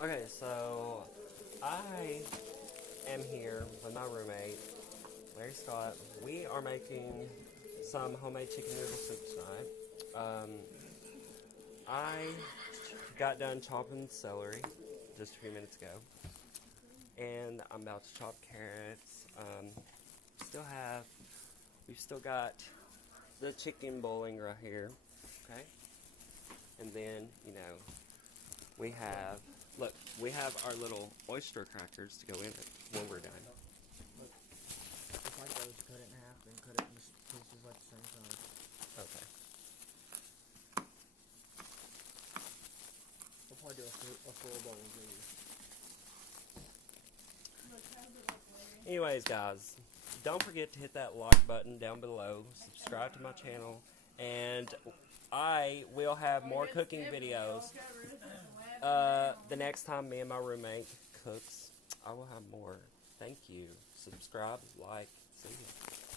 Okay, so I am here with my roommate, Larry Scott. We are making some homemade chicken noodle soup tonight. I got done chopping celery just a few minutes ago, and I'm about to chop carrots. Still have, we've still got the chicken boiling right here, okay? And then, we have, look, we have our little oyster crackers to go in it when we're done. Look, just like those, cut it in half, then cut it in pieces like the same size. Okay. We'll probably do a full bowl of these. Anyways, guys, don't forget to hit that like button down below, subscribe to my channel, and I will have more cooking videos. The next time me and my roommate cooks, I will have more. Thank you. Subscribe, like, see you.